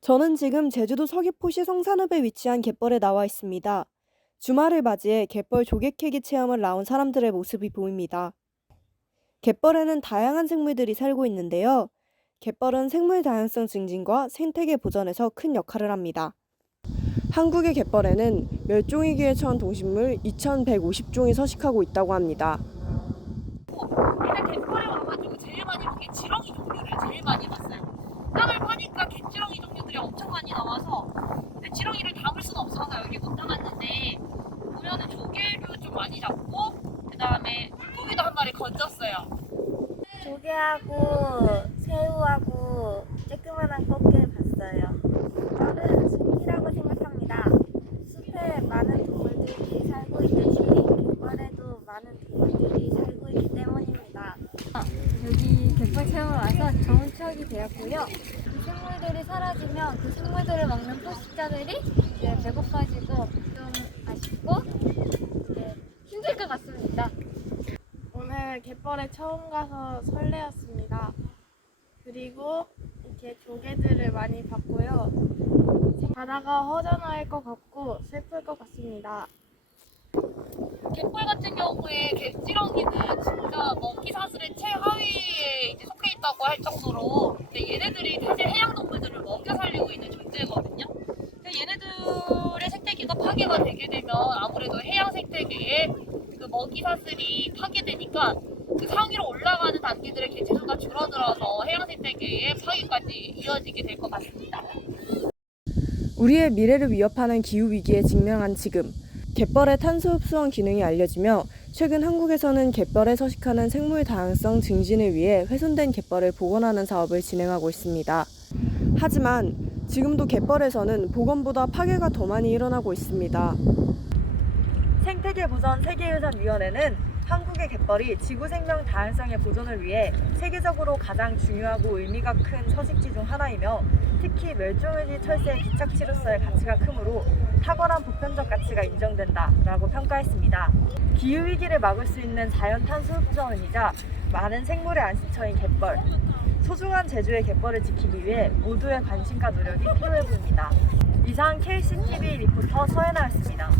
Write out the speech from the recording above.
저는 지금 제주도 서귀포시 성산읍에 위치한 갯벌에 나와 있습니다. 주말을 맞이해 갯벌 조개 캐기 체험을 나온 사람들의 모습이 보입니다. 갯벌에는 다양한 생물들이 살고 있는데요. 갯벌은 생물 다양성 증진과 생태계 보전에서 큰 역할을 합니다. 한국의 갯벌에는 멸종위기에 처한 동식물 2,150종이 서식하고 있다고 합니다. 일단 갯벌에 와가지고 제일 많이 본 게 지렁이 종류를 제일 많이 봤어요. 땅을 파니까 갯지렁이 종류들이 엄청 많이 나와서 근데 지렁이를 담을 수는 없어서 여기 못 담았는데 보면은 조개를 좀 많이 잡고 그 다음에 물고기도 건졌어요. 조개하고 새우하고 쬐끄만한 꽃게 봤어요. 저는 숲이라고 생각합니다. 숲에 많은 동물들이 살고 있듯이 갯벌에도 많은 동물들이 살고 있기 때문입니다. 여기 갯벌 체험을 와서 좋은 추억이 되었고요. 그 생물들이 사라지면 그 생물들을 먹는 포식자들이 이제 배고파지고 이제 힘들 것 같습니다. 오늘 갯벌에 처음 가서 설레었습니다. 그리고 이렇게 조개들을 많이 봤고요. 바다가 허전할 것 같고 슬플 것 같습니다. 갯벌 같은 경우에 갯지렁이는 진짜 먹이 사슬의 최하위에 이제 속해 있다고 할 정도로 근데 얘네들이 사실 해양 동물들을 먹여 살리고 있는 존재거든요. 근데 얘네들의 생태계가 파괴가 되게 되면 아무래도 해양 생태계에 그 먹이 사슬이 파괴되니까 그 상위로 올라가는 단계들의 개체수가 줄어들어서 해양 생태계의 파괴까지 이어지게 될 것 같습니다. 우리의 미래를 위협하는 기후 위기에 직면한 지금 갯벌의 탄소 흡수원 기능이 알려지며 최근 한국에서는 갯벌에 서식하는 생물 다양성 증진을 위해 훼손된 갯벌을 복원하는 사업을 진행하고 있습니다. 하지만 지금도 갯벌에서는 복원보다 파괴가 더 많이 일어나고 있습니다. 생태계보전 세계유산위원회는 한국의 갯벌이 지구 생명 다양성의 보존을 위해 세계적으로 가장 중요하고 의미가 큰 서식지 중 하나이며 특히 멸종위기 철새의 기착지로서의 가치가 크므로 탁월한 보편적 가치가 인정된다라고 평가했습니다. 기후 위기를 막을 수 있는 자연 탄소 흡수원이자 많은 생물의 안식처인 갯벌. 소중한 제주의 갯벌을 지키기 위해 모두의 관심과 노력이 필요해 보입니다. 이상 KCTV 리포터 서연아였습니다.